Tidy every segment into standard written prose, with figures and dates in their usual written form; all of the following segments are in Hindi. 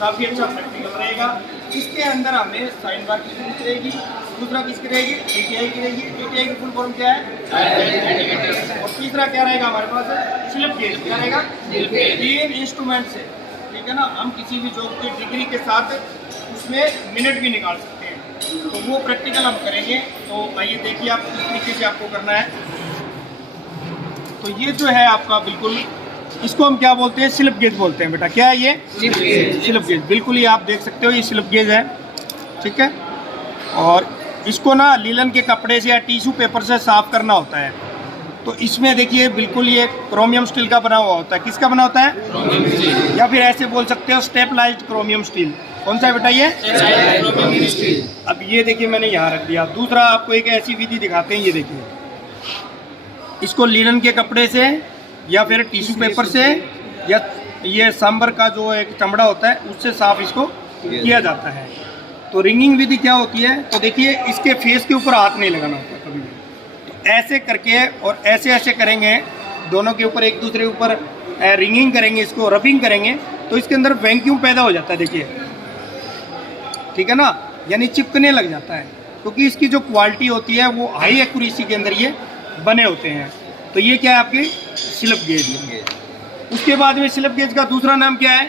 काफ़ी अच्छा प्रैक्टिकल रहेगा। इसके अंदर हमें साइन बार की जरूरत रहेगी, दूसरा किसकी रहेगी, DTI की रहेगी। DTI की फुल फॉर्म क्या है, और तीसरा क्या रहेगा हमारे पास, स्लिप गेज। क्या रहेगा, 3 इंस्ट्रूमेंट से, ठीक है ना, हम किसी भी जॉब की डिग्री के साथ उसमें मिनट भी निकाल सकते हैं। तो वो प्रैक्टिकल हम करेंगे। तो आइए देखिए आप किस तरीके से आपको करना है। तो ये जो है आपका बिल्कुल, इसको हम क्या बोलते हैं, स्लिप गेज बोलते हैं बेटा। क्या है ये, स्लिप गेज। बिल्कुल ये आप देख सकते हो, ये स्लिप गेज है, ठीक है। और इसको ना लीलन के कपड़े से या टिश्यू पेपर से साफ करना होता है। तो इसमें देखिए बिल्कुल ये क्रोमियम स्टील का बना हुआ होता है। किसका बना होता है, क्रोमियम स्टील, या फिर ऐसे बोल सकते हो स्टेपलाइज्ड क्रोमियम स्टील। कौन सा है बेटा ये, क्रोमियम स्टील। अब ये देखिए मैंने यहाँ रख दिया। दूसरा आपको एक ऐसी विधि दिखाते हैं, ये देखिए, इसको लीलन के कपड़े से या फिर टिश्यू पेपर से या ये सांबर का जो एक चमड़ा होता है उससे साफ इसको किया जाता है। तो रिंगिंग विधि क्या होती है, तो देखिए इसके फेस के ऊपर हाथ नहीं लगाना होता कभी भी। तो ऐसे करके और ऐसे ऐसे करेंगे, दोनों के ऊपर एक दूसरे के ऊपर रिंगिंग करेंगे, इसको रबिंग करेंगे, तो इसके अंदर वैक्यूम पैदा हो जाता है। देखिए, ठीक है ना, यानी चिपकने लग जाता है, क्योंकि इसकी जो क्वालिटी होती है वो हाई एक्यूरेसी के अंदर ये बने होते हैं। तो ये क्या है आपकी स्लिप गेज। उसके बाद में स्लिप गेज का दूसरा नाम क्या है,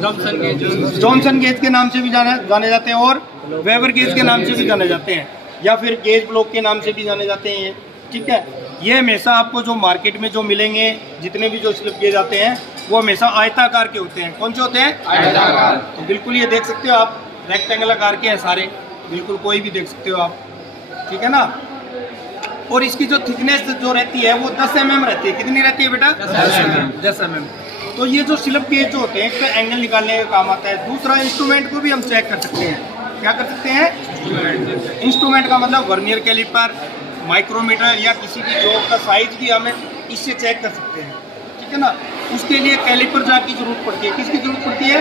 जॉनसन गेज के नाम से भी जाने जाते हैं, और वेबर गेज के नाम से भी जाने जाते हैं, या फिर गेज ब्लॉक के नाम से भी जाने जाते हैं ये, ठीक है। ये हमेशा आपको जो मार्केट में जो मिलेंगे, जितने भी जो स्लिप गेज आते हैं वो हमेशा आयताकार के होते हैं। कौन से होते हैं, आयताकार। तो बिल्कुल ये देख सकते हो आप, रेक्टेंगल आकार के हैं सारे, बिल्कुल कोई भी देख सकते हो आप, ठीक है ना। और इसकी जो थिकनेस जो रहती है वो 10 mm रहती है। कितनी रहती है बेटा, 10 mm। तो ये जो स्लिप गेज जो होते हैं, एक तो एंगल निकालने का काम आता है। दूसरा, इंस्ट्रूमेंट को भी हम चेक कर सकते हैं। क्या कर सकते हैं, इंस्ट्रूमेंट का मतलब वर्नियर कैलिपर, माइक्रोमीटर, या किसी भी जॉब का साइज भी हमें इससे चेक कर सकते हैं, ठीक है ना। उसके लिए कैलिपर जार की जरूरत पड़ती है। किसकी जरूरत पड़ती है,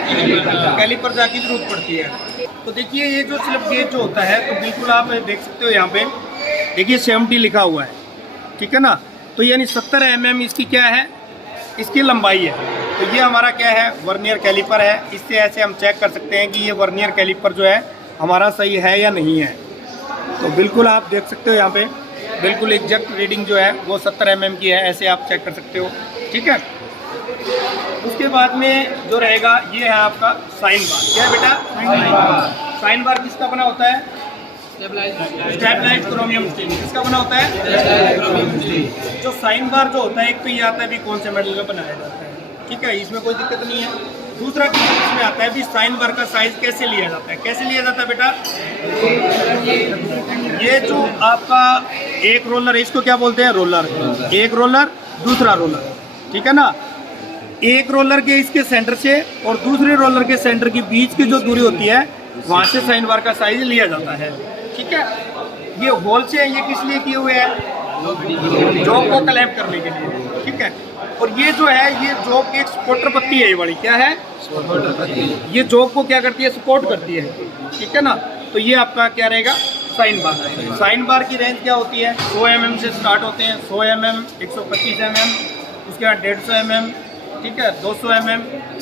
कैलिपर जार की जरूरत पड़ती है। तो देखिए ये जो स्लिप गेज जो होता है, तो बिल्कुल आप देख सकते हो यहाँ पे, देखिए 70 लिखा हुआ है, ठीक है ना। तो यानी 70 mm इसकी क्या है, इसकी लंबाई है। तो ये हमारा क्या है, वर्नियर कैलिपर है। इससे ऐसे हम चेक कर सकते हैं कि ये वर्नियर कैलिपर जो है हमारा सही है या नहीं है। तो बिल्कुल आप देख सकते हो यहाँ पे, बिल्कुल एग्जैक्ट रीडिंग जो है वो 70 mm की है। ऐसे आप चेक कर सकते हो, ठीक है। उसके बाद में जो रहेगा ये है आपका साइन बार। क्या है बेटा, साइन बार किसका बना होता है, स्टेबलाइज्ड क्रोमियम स्टील। किसका बना होता है, जो साइन बार जो होता है, एक तो ये आता है भी कौन से मेटल का बनाया जाता है, ठीक है, इसमें कोई दिक्कत नहीं है। दूसरा इसमें आता है भी साइन बार का साइज कैसे लिया जाता है। कैसे लिया जाता है बेटा, ये जो आपका एक रोलर है, इसको क्या बोलते हैं, रोलर। एक रोलर, दूसरा रोलर, ठीक है ना। एक रोलर के इसके सेंटर से और दूसरे रोलर के सेंटर के बीच की जो दूरी होती है, वहाँ से साइन बार का साइज लिया जाता है, ठीक है। ये होल से ये किस लिए किए हुए हैं, जॉब को क्लैंप करने के लिए, ठीक है। और ये जो है, ये जॉब की एक सपोर्टर पत्ती है, ये वाली क्या है, ये जॉब को क्या करती है, सपोर्ट करती है, ठीक है ना। तो ये आपका क्या रहेगा, साइन बार। साइन बार की रेंज क्या होती है, 100 mm से स्टार्ट होते हैं, 100 mm, 125 mm, उसके बाद 150 mm, ठीक है, 200 mm,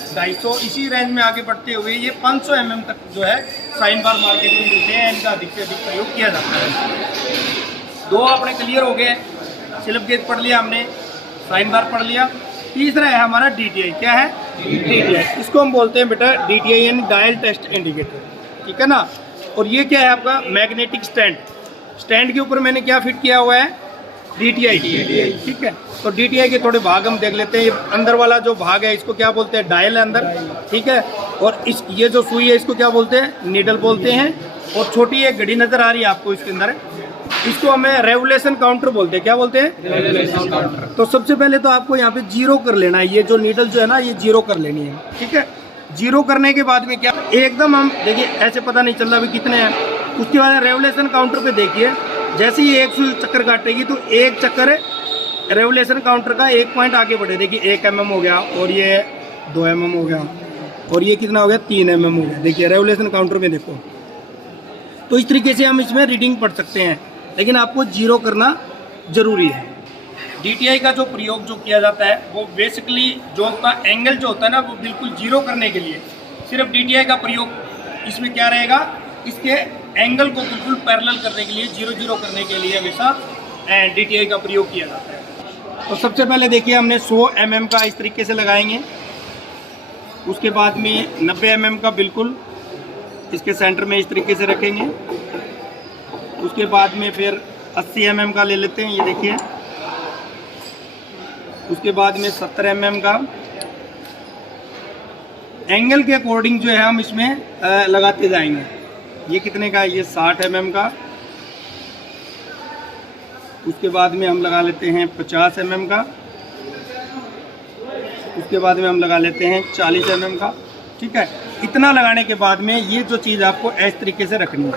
250, इसी रेंज में आगे बढ़ते हुए ये 500 mm तक जो है साइन बार मार्केट में मिलते हैं। इनका अधिक से अधिक प्रयोग किया जाता है। दो अपने क्लियर हो गए, स्लिप गेज पढ़ लिया हमने, साइन बार पढ़ लिया। तीसरा है हमारा DTI। क्या है, DTI। इसको हम बोलते हैं बेटा DTI यानी डायल टेस्ट इंडिकेटर, ठीक है ना। और ये क्या है आपका मैग्नेटिक स्टैंड। स्टैंड के ऊपर मैंने क्या फिट किया हुआ है, DTI, ठीक है। तो DTI के थोड़े भाग हम देख लेते हैं। ये अंदर वाला जो भाग है इसको क्या बोलते हैं, डायल है अंदर, ठीक है। और ये जो सुई है इसको क्या बोलते हैं, नीडल बोलते हैं। और छोटी एक घड़ी नजर आ रही है आपको इसके अंदर, इसको हमें रेवोल्यूशन काउंटर बोलते हैं। क्या बोलते हैं, रेवोल्यूशन काउंटर। तो सबसे पहले तो आपको यहाँ पे 0 कर लेना है। ये जो नीडल जो है ना, ये 0 कर लेनी है, ठीक है। 0 करने के बाद में क्या, एकदम हम देखिए ऐसे पता नहीं चल रहा भी कितने हैं। उसके बाद रेवोल्यूशन काउंटर पे देखिए, जैसे ही एक सुई चक्कर काटेगी तो एक चक्कर रेवोल्यूशन काउंटर का 1 पॉइंट आगे बढ़े। देखिए 1 mm हो गया, और ये 2 mm हो गया, और ये कितना हो गया, 3 mm हो गया। देखिए रेवोल्यूशन काउंटर में देखो। तो इस तरीके से हम इसमें रीडिंग पढ़ सकते हैं, लेकिन आपको 0 करना जरूरी है। DTI का जो प्रयोग जो किया जाता है वो बेसिकली जॉब का एंगल जो होता है ना, वो बिल्कुल 0 करने के लिए सिर्फ DTI का प्रयोग इसमें क्या रहेगा, इसके एंगल को बिल्कुल पैरेलल करने के लिए, 0-0 करने के लिए हमेशा DTI का प्रयोग किया जाता है। तो सबसे पहले देखिए हमने 100 mm का इस तरीके से लगाएंगे, उसके बाद में 90 mm का बिल्कुल इसके सेंटर में इस तरीके से रखेंगे, उसके बाद में फिर 80 mm का ले लेते हैं, ये देखिए, उसके बाद में 70 mm का एंगल के अकॉर्डिंग जो है हम इसमें लगाते जाएंगे। ये कितने का है, ये 60 mm का, उसके बाद में हम लगा लेते हैं 50 mm का, उसके बाद में हम लगा लेते हैं 40 mm का। ठीक है, इतना लगाने के बाद में ये जो चीज़ आपको इस तरीके से रखनी है,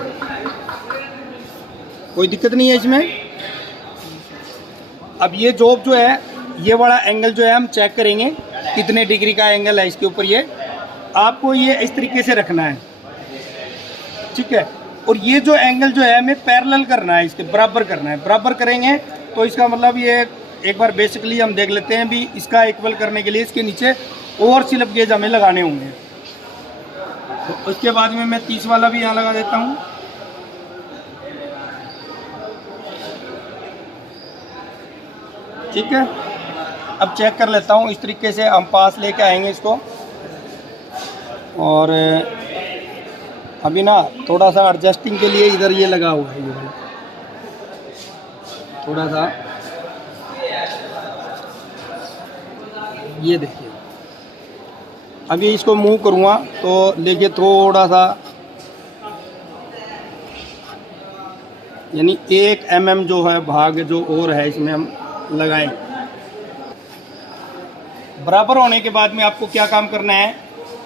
कोई दिक्कत नहीं है इसमें। अब ये जॉब जो है, ये वाला एंगल जो है हम चेक करेंगे कितने डिग्री का एंगल है इसके ऊपर, ये आपको ये इस तरीके से रखना है। ठीक है, और ये जो एंगल जो है हमें पैरेलल करना है, इसके बराबर करना है। बराबर करेंगे तो इसका मतलब ये एक बार बेसिकली हम देख लेते हैं भी, इसका इक्वल करने के लिए इसके नीचे और स्लिप गेज हमें लगाने होंगे। तो उसके बाद में मैं 30 वाला भी यहाँ लगा देता हूँ। ठीक है, अब चेक कर लेता हूँ, इस तरीके से हम पास लेके आएंगे इसको, और अभी ना थोड़ा सा एडजस्टिंग के लिए इधर ये लगा हुआ है, ये थोड़ा सा, ये देखिए, अभी इसको मूव करूँगा तो लेके थोड़ा सा, यानी 1 mm जो है भाग जो और है इसमें हम लगाएं। बराबर होने के बाद में आपको क्या काम करना है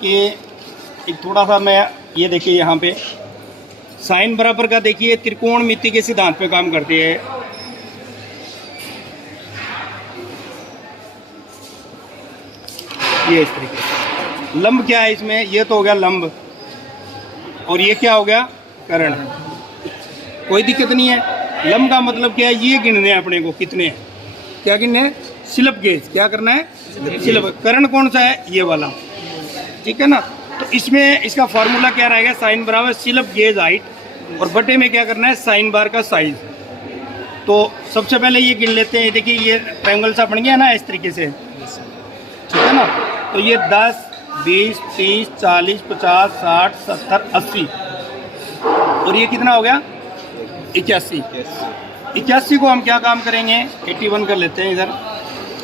कि एक थोड़ा सा, मैं ये देखिए यहाँ पे साइन बराबर का, देखिए त्रिकोणमिति के सिद्धांत पे काम करती है। ये इस तरीके से लंब क्या है इसमें, ये तो हो गया लंब, और ये क्या हो गया, कर्ण। कोई दिक्कत नहीं है। लंब का मतलब क्या है, ये गिनने हैं अपने को, कितने हैं, क्या गिनने हैं, स्लिप गेज। क्या करना है, स्लिप। कर्ण कौन सा है, ये वाला। ठीक है ना, तो इसमें इसका फार्मूला क्या रहेगा, साइन बराबर स्लिप गेज हाइट, और बटे में क्या करना है, साइन बार का साइज। तो सबसे पहले ये गिन लेते हैं। देखिए ये ट्रायंगल सा बन गया ना इस तरीके से, ठीक है ना। तो ये 10, 20, 30, 40, 50, 60, 70, 80, और ये कितना हो गया, 81। 81 को हम क्या काम करेंगे, 81 कर लेते हैं इधर।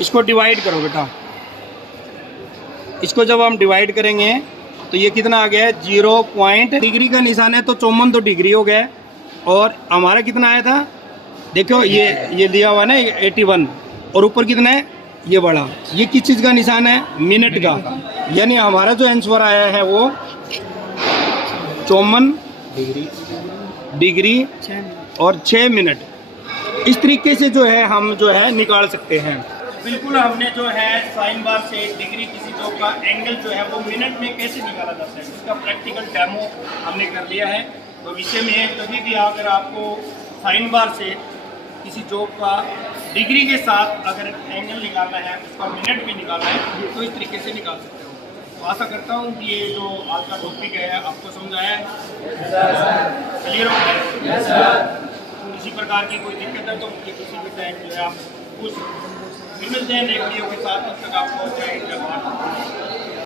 इसको डिवाइड करो बेटा, इसको जब हम डिवाइड करेंगे तो ये कितना आ गया है, 0. डिग्री का निशान है तो 54 तो डिग्री हो गया, और हमारा कितना आया था, देखो ये दिया हुआ ना 81, और ऊपर कितना है, ये बड़ा, ये किस चीज़ का निशान है, मिनट का। यानी हमारा जो आंसर आया है वो 54 डिग्री और 6 मिनट। इस तरीके से जो है हम जो है निकाल सकते हैं। बिल्कुल हमने जो है साइन बार से डिग्री किसी जॉब का एंगल जो है वो मिनट में कैसे निकाला जाता है, इसका प्रैक्टिकल डेमो हमने कर लिया है। भविष्य में कभी भी अगर आपको साइन बार से किसी जॉब का डिग्री के साथ अगर एंगल निकालना है, उसका मिनट भी निकालना है, तो इस तरीके से निकाल सकते हो। तो आशा करता हूँ कि ये जो आज का टॉपिक है आपको समझ आया है, क्लियर हो गया। किसी प्रकार की कोई दिक्कत है तो मुझे किसी भी टाइम जो है आप कुछ मिलते हैं नेक वीडियो के साथ। तब तक आपको जय हिंद, जय भारत।